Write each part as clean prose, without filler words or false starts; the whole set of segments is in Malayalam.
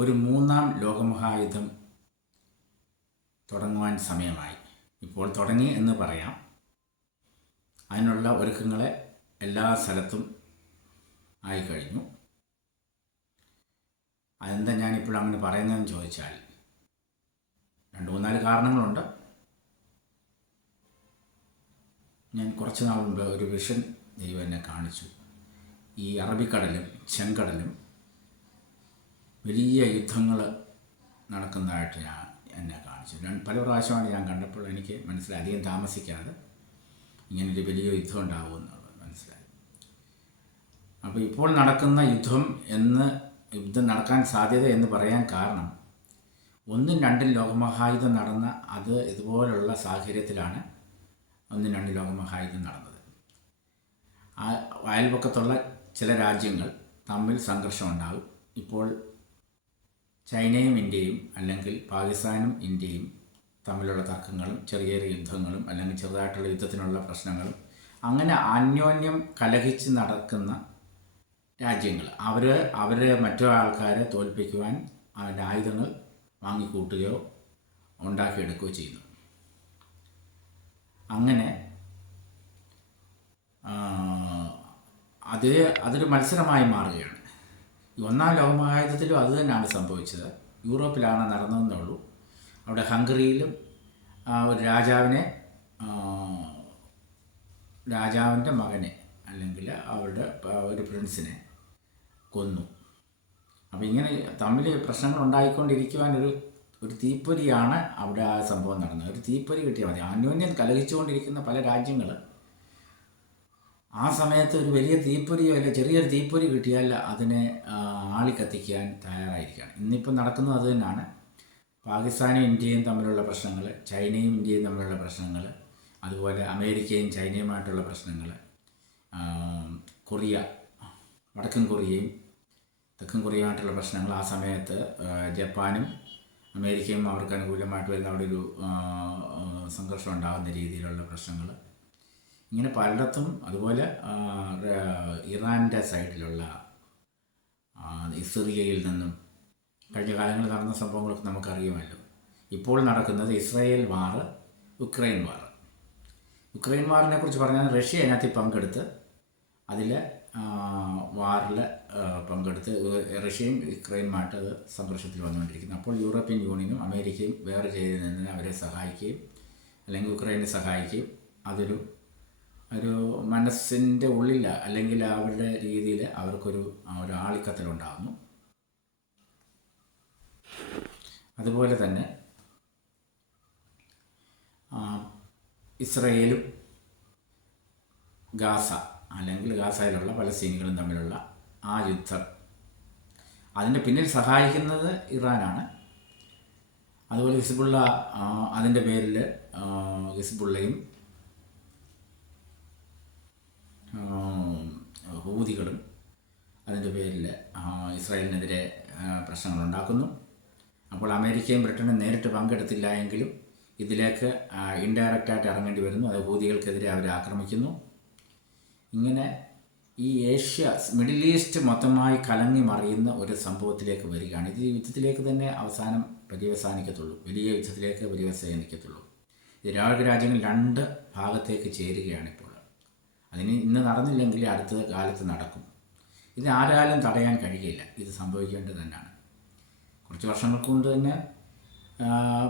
ഒരു മൂന്നാം ലോകമഹായുദ്ധം തുടങ്ങുവാൻ സമയമായി. ഇപ്പോൾ തുടങ്ങി എന്ന് പറയാം. അതിനുള്ള ഒരുക്കങ്ങളെ എല്ലാ സ്ഥലത്തും ആയിക്കഴിഞ്ഞു. അതെന്താ ഞാനിപ്പോൾ അങ്ങനെ പറയുന്നതെന്ന് ചോദിച്ചാൽ 2-3 കാരണങ്ങളുണ്ട്. ഞാൻ കുറച്ച് നാൾ മുമ്പ് ഒരു വിഷൻ ദൈവം എന്നെ കാണിച്ചു. ഈ അറബിക്കടലും ചെങ്കടലും വലിയ യുദ്ധങ്ങൾ നടക്കുന്നതായിട്ട് എന്നെ കാണിച്ചു. പല പ്രാവശ്യമാണ് ഞാൻ കണ്ടപ്പോൾ എനിക്ക് മനസ്സിലായി, അധികം താമസിക്കാതെ ഇങ്ങനൊരു വലിയ യുദ്ധം ഉണ്ടാകുമെന്നുള്ളത് മനസ്സിലായി. അപ്പോൾ ഇപ്പോൾ നടക്കുന്ന യുദ്ധം നടക്കാൻ സാധ്യത എന്ന് പറയാൻ കാരണം 1ഉം 2ഉം ലോകമഹായുദ്ധം നടന്ന ഇതുപോലുള്ള സാഹചര്യത്തിലാണ് 1ഉം 2ഉം ലോകമഹായുദ്ധം നടന്നത്. അയൽപക്കത്തുള്ള ചില രാജ്യങ്ങൾ തമ്മിൽ സംഘർഷം ഉണ്ടാകും. ഇപ്പോൾ ചൈനയും ഇന്ത്യയും അല്ലെങ്കിൽ പാകിസ്ഥാനും ഇന്ത്യയും തമ്മിലുള്ള തർക്കങ്ങളും ചെറിയ ചെറിയ യുദ്ധങ്ങളും അല്ലെങ്കിൽ ചെറുതായിട്ടുള്ള യുദ്ധത്തിനുള്ള പ്രശ്നങ്ങളും അങ്ങനെ അന്യോന്യം കലഹിച്ച് നടക്കുന്ന രാജ്യങ്ങൾ അവർ മറ്റു ആൾക്കാരെ തോൽപ്പിക്കുവാൻ അവരുടെ ആയുധങ്ങൾ വാങ്ങിക്കൂട്ടുകയോ ഉണ്ടാക്കിയെടുക്കുകയോ ചെയ്യുന്നു. അങ്ങനെ അതൊരു മത്സരമായി മാറുകയാണ്. ഈ 1ാം ലോകമഹായുദ്ധത്തിലും അത് തന്നെയാണ് സംഭവിച്ചത്. യൂറോപ്പിലാണ് നടന്നതെന്നുള്ളൂ. അവിടെ ഹംഗറിയിലും ഒരു രാജാവിൻ്റെ മകനെ അല്ലെങ്കിൽ അവരുടെ ഒരു പ്രിൻസിനെ കൊന്നു. അപ്പോൾ ഇങ്ങനെ തമ്മിൽ പ്രശ്നങ്ങൾ ഉണ്ടായിക്കൊണ്ടിരിക്കുവാൻ ഒരു തീപ്പൊരിയാണ് അവിടെ ആ സംഭവം നടന്നത്. ഒരു തീപ്പൊരി കിട്ടിയാൽ മതി. അന്യോന്യം കലഹിച്ചുകൊണ്ടിരിക്കുന്ന പല രാജ്യങ്ങൾ ആ സമയത്ത് ഒരു വലിയ തീപ്പൊരിയോ അല്ല ചെറിയൊരു തീപ്പൊരി കിട്ടിയാൽ അതിനെ ആളിക്കത്തിക്കാൻ തയ്യാറായിരിക്കുകയാണ്. ഇന്നിപ്പോൾ നടക്കുന്നത് അത് തന്നെയാണ്. പാകിസ്ഥാനും ഇന്ത്യയും തമ്മിലുള്ള പ്രശ്നങ്ങൾ, ചൈനയും ഇന്ത്യയും തമ്മിലുള്ള പ്രശ്നങ്ങൾ, അതുപോലെ അമേരിക്കയും ചൈനയുമായിട്ടുള്ള പ്രശ്നങ്ങൾ, വടക്കൻ കൊറിയയും തെക്കൻ കൊറിയയുമായിട്ടുള്ള പ്രശ്നങ്ങൾ, ആ സമയത്ത് ജപ്പാനും അമേരിക്കയും അവർക്ക് അനുകൂലമായിട്ട് വരുന്ന അവിടെ ഒരു സംഘർഷം ഉണ്ടാകുന്ന രീതിയിലുള്ള പ്രശ്നങ്ങൾ, ഇങ്ങനെ പലയിടത്തും. അതുപോലെ ഇറാൻ്റെ സൈഡിലുള്ള സിറിയയിൽ നിന്നും കഴിഞ്ഞ കാലങ്ങളിൽ നടന്ന സംഭവങ്ങളൊക്കെ നമുക്കറിയുമല്ലോ. ഇപ്പോൾ നടക്കുന്നത് ഇസ്രായേൽ വാർ, യുക്രൈൻ വാർ. യുക്രൈൻ വാറിനെ കുറിച്ച് പറഞ്ഞാൽ റഷ്യ അതിനകത്ത് പങ്കെടുത്ത് അതിൽ വാറിൽ പങ്കെടുത്ത് റഷ്യയും യുക്രൈനുമായിട്ട് അത് സംഘർഷത്തിൽ വന്നുകൊണ്ടിരിക്കുന്നു. അപ്പോൾ യൂറോപ്യൻ യൂണിയനും അമേരിക്കയും വേറെ ചെയ്ത് നിന്ന് അവരെ സഹായിക്കുകയും അല്ലെങ്കിൽ യുക്രൈനെ സഹായിക്കുകയും അതൊരു മനസ്സിൻ്റെ ഉള്ളിൽ അല്ലെങ്കിൽ അവരുടെ രീതിയിൽ അവർക്കൊരു ആളിക്കത്തലുണ്ടാകുന്നു. അതുപോലെ തന്നെ ഇസ്രയേലും ഗാസ അല്ലെങ്കിൽ ഗാസയിലുള്ള പലസ്തീനികളും തമ്മിലുള്ള ആ യുദ്ധം, അതിൻ്റെ പിന്നിൽ സഹായിക്കുന്നത് ഇറാനാണ്. അതുപോലെ ഹിസ്ബുള്ള, അതിൻ്റെ പേരിൽ ഹിസ്ബുള്ളയും ഹൂതികളും അതിൻ്റെ പേരിൽ ഇസ്രായേലിനെതിരെ പ്രശ്നങ്ങളുണ്ടാക്കുന്നു. അപ്പോൾ അമേരിക്കയും ബ്രിട്ടനും നേരിട്ട് പങ്കെടുത്തില്ല എങ്കിലും ഇതിലേക്ക് ഇൻഡയറക്റ്റായിട്ട് ഇറങ്ങേണ്ടി വരുന്നു. അത് ഹൂതികൾക്കെതിരെ അവർ ആക്രമിക്കുന്നു. ഇങ്ങനെ ഈ മിഡിൽ ഈസ്റ്റ് മൊത്തമായി കലങ്ങി മറിയുന്ന ഒരു സംഭവത്തിലേക്ക് വരികയാണ്. ഇത് യുദ്ധത്തിലേക്ക് തന്നെ പര്യവസാനിക്കത്തുള്ളൂ. വലിയ യുദ്ധത്തിലേക്ക് പര്യവസാനിക്കത്തുള്ളൂ. ഇത് രാജ്യങ്ങൾ 2 ഭാഗത്തേക്ക് ചേരുകയാണിപ്പോൾ. അതിന് ഇന്ന് നടന്നില്ലെങ്കിൽ അടുത്ത കാലത്ത് നടക്കും. ഇത് ആരാലും തടയാൻ കഴിയില്ല. ഇത് സംഭവിക്കേണ്ടത് തന്നെയാണ്. കുറച്ച് വർഷങ്ങൾക്ക് കൊണ്ട് തന്നെ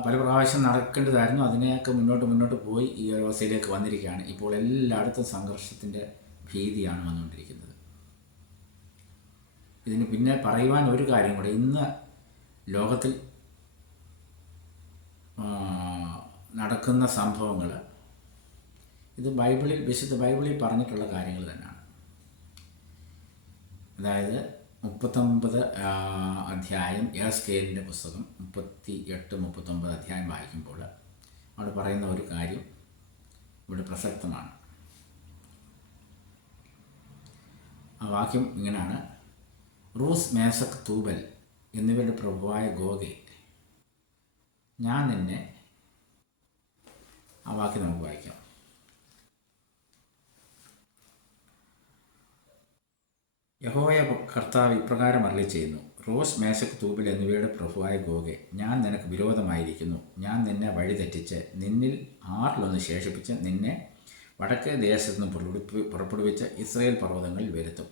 പല പ്രാവശ്യം നടക്കേണ്ടതായിരുന്നു. അതിനെയൊക്കെ മുന്നോട്ട് പോയി ഈ ഒരു അവസ്ഥയിലേക്ക് വന്നിരിക്കുകയാണ്. ഇപ്പോൾ എല്ലായിടത്തും സംഘർഷത്തിൻ്റെ ഭീതിയാണ് വന്നുകൊണ്ടിരിക്കുന്നത്. ഇതിന് പിന്നെ പറയുവാൻ ഒരു കാര്യം കൂടെ. ഇന്ന് ലോകത്തിൽ നടക്കുന്ന സംഭവങ്ങൾ ഇത് വിശുദ്ധ ബൈബിളിൽ പറഞ്ഞിട്ടുള്ള കാര്യങ്ങൾ തന്നെയാണ്. അതായത് 39 അധ്യായം യെഹെസ്കേലിൻ്റെ പുസ്തകം 38-39 അധ്യായം വായിക്കുമ്പോൾ അവിടെ പറയുന്ന ഒരു കാര്യം ഇവിടെ പ്രസക്തമാണ്. ആ വാക്യം ഇങ്ങനെയാണ്: റൂസ്, മേശക്, തൂബൽ എന്നിവരുടെ പ്രഭുവായ ഗോഗേ, ഞാൻ നിന്നെ. ആ വാക്യം നമുക്ക് വായിക്കാം. യഹോവ കർത്താവ് ഇപ്രകാരം അരുളി ചെയ്യുന്നു: റോസ്, മേശക്, തൂബിൽ എന്നിവയുടെ പ്രഭുവായ ഗോഗെ, ഞാൻ നിനക്ക് വിരോധമായിരിക്കുന്നു. ഞാൻ നിന്നെ വഴിതെറ്റിച്ച് നിന്നിൽ ആറിലൊന്ന് ശേഷിപ്പിച്ച് നിന്നെ വടക്കേ ദേശത്ത് നിന്ന് പുറപ്പെടുവിച്ച് ഇസ്രയേൽ പർവ്വതങ്ങളിൽ വരുത്തും.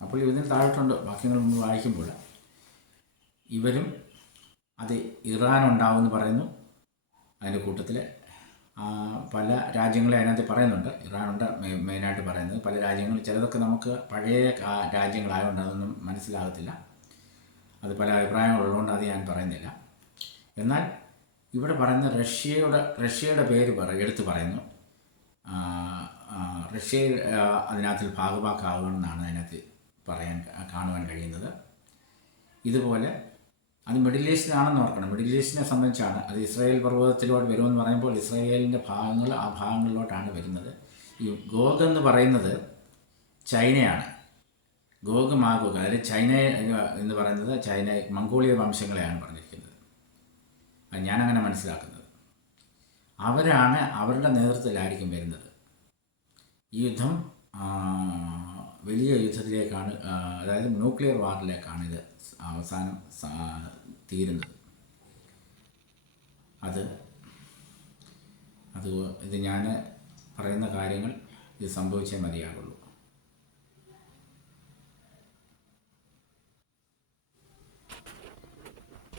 അപ്പോൾ ഇതിന് താഴോട്ടുണ്ട് വാക്യങ്ങൾ നമ്മൾ വായിക്കുമ്പോൾ ഇവരും അത് ഇറാൻ ഉണ്ടാവുമെന്ന് പറയുന്നു. അതിൻ്റെ കൂട്ടത്തിൽ പല രാജ്യങ്ങളെ അതിനകത്ത് പറയുന്നുണ്ട്. ഇറാനുണ്ട് മെയിനായിട്ട് പറയുന്നത്. പല രാജ്യങ്ങൾ ചിലതൊക്കെ നമുക്ക് പഴയ രാജ്യങ്ങളായതുകൊണ്ട് അതൊന്നും മനസ്സിലാകത്തില്ല. അത് പല അഭിപ്രായങ്ങളുള്ളതുകൊണ്ട് അത് ഞാൻ പറയുന്നില്ല. എന്നാൽ ഇവിടെ പറയുന്ന റഷ്യയുടെ പേര് എടുത്തു പറയുന്നു. റഷ്യ അതിനകത്ത് ഭാഗമാക്കാവുമെന്നാണ് അതിനകത്ത് കാണുവാൻ കഴിയുന്നത്. ഇതുപോലെ അത് മിഡിൽ ഈസ്റ്റിലാണെന്ന് ഓർക്കണം. മിഡിൽ ഈസ്റ്റിനെ സംബന്ധിച്ചാണ്. അത് ഇസ്രായേൽ പർവ്വതത്തിലോട്ട് വരുമെന്ന് പറയുമ്പോൾ ഇസ്രായേലിൻ്റെ ഭാഗങ്ങൾ ആ ഭാഗങ്ങളിലോട്ടാണ് വരുന്നത്. ഈ ഗോഗ് എന്ന് പറയുന്നത് ചൈനയാണ്. ഗോഗ് മാഗോഗ്, അതായത് ചൈന എന്ന് പറയുന്നത് മംഗോളിയ വംശങ്ങളെയാണ് പറഞ്ഞിരിക്കുന്നത്. അത് ഞാനങ്ങനെ മനസ്സിലാക്കുന്നത്. അവരാണ് അവരുടെ നേതൃത്വത്തിലായിരിക്കും വരുന്നത്. ഈ യുദ്ധം വലിയ യുദ്ധത്തിലേക്കാണ്, അതായത് ന്യൂക്ലിയർ വാറിലേക്കാണ് ഇത് അവസാനം തീരുന്നത്. ഇത് ഞാൻ പറയുന്ന കാര്യങ്ങൾ ഇത് സംഭവിച്ചേ മതിയാകുള്ളൂ.